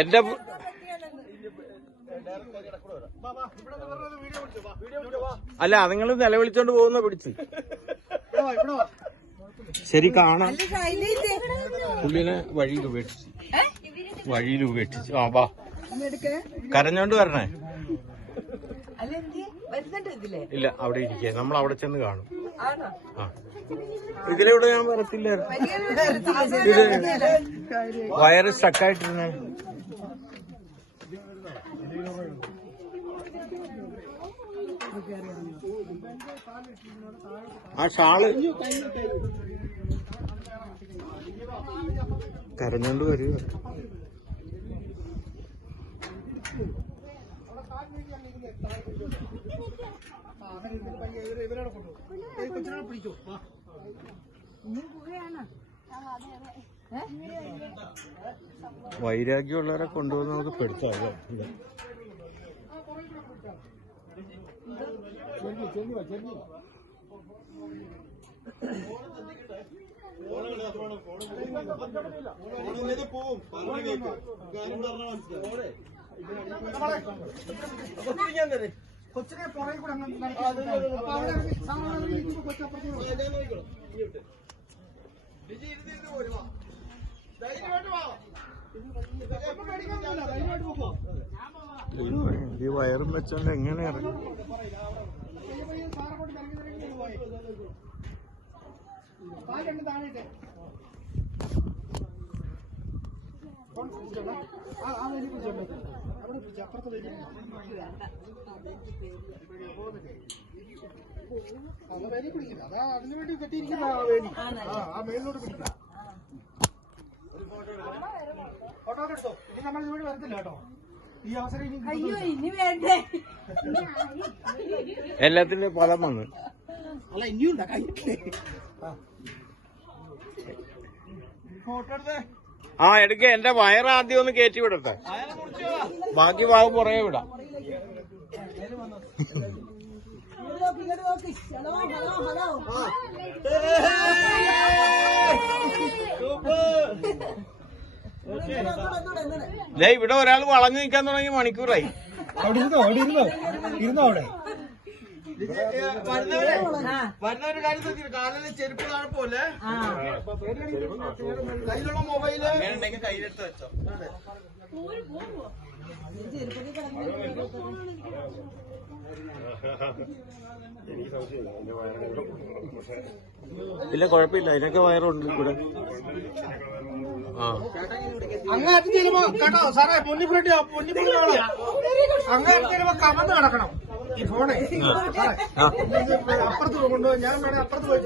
എന്റെ അല്ല നിങ്ങൾ നിലവിളിച്ചോണ്ട് പോകുന്ന പിടിച്ച് ശരി കാണാം. പുള്ളിനെ വഴിയിൽ ഉപേക്ഷിച്ചു. ആ വാ, കരഞ്ഞോണ്ട് വരണേ. ഇല്ല, അവിടെ ഇരിക്കുക. നമ്മൾ അവിടെ ചെന്ന് കാണും. ആ, ഇതിലൂടെ ഞാൻ വരത്തില്ലായിരുന്നു. ഇത് വയറ് സ്റ്റക്കായിട്ടിരുന്നേ. ആ ഷാള് കരഞ്ഞോണ്ട് വരിക. വൈരാഗ്യമുള്ളവരെ കൊണ്ടുവന്ന് നമുക്ക് പെടുത്താം. കൊച്ചിനെ പുറകെ കൂടെ ഈ വയറും വെച്ചോണ്ട് എങ്ങനെ ഇറങ്ങും? അതാ അതിനു വേണ്ടി കെട്ടിയിരിക്കുന്ന വേണി. ആ മേലിലോട്ട് പിടിക്കാം. ഫോട്ടോ എടുത്തോ. ഇനി നമ്മൾ ഇതുവഴി വരത്തില്ല കേട്ടോ. ഈ അവസരം ഇനി വേണ്ടേ? എല്ലാത്തിന്റെ ഫലം വന്നു. അല്ല, ഇനിയുണ്ടാ കൈ. ഫോട്ടോ എടുത്തേ. ആ എടുക്ക. എന്റെ വയറ് ആദ്യം ഒന്ന് കയറ്റി വിടട്ടെ, ബാക്കി ഭാഗം പുറകെ വിടാം. ഇവിടെ ഒരാൾ വളഞ്ഞു നിൽക്കാൻ തുടങ്ങി മണിക്കൂറായി. അവിടെ ഇരുന്നോ അവിടെ. വരുന്നൊരു കാര്യം ശ്രദ്ധിക്കും, കാലിന് ചെരുപ്പ് കാണപ്പോലെ കയ്യിലുള്ള മൊബൈല് കയ്യിലെടുത്ത് വെച്ചോ. ഇല്ല, കുഴപ്പമില്ല, അതിനൊക്കെ വയറുണ്ട് ഇവിടെ. ആ അങ്ങാറ്റ് ചെല്ലുമ്പോ കേട്ടോ സാറേ, മുന്നിപ്പുറട്ടി അങ്ങാറ്റ് ചെല്ലുമ്പോ കമന്ന് കിടക്കണം ഈ ഫോണേ. അപ്പുറത്ത് കൊണ്ടുപോയി ഞാൻ വേണേ അപ്പുറത്ത് പോയി.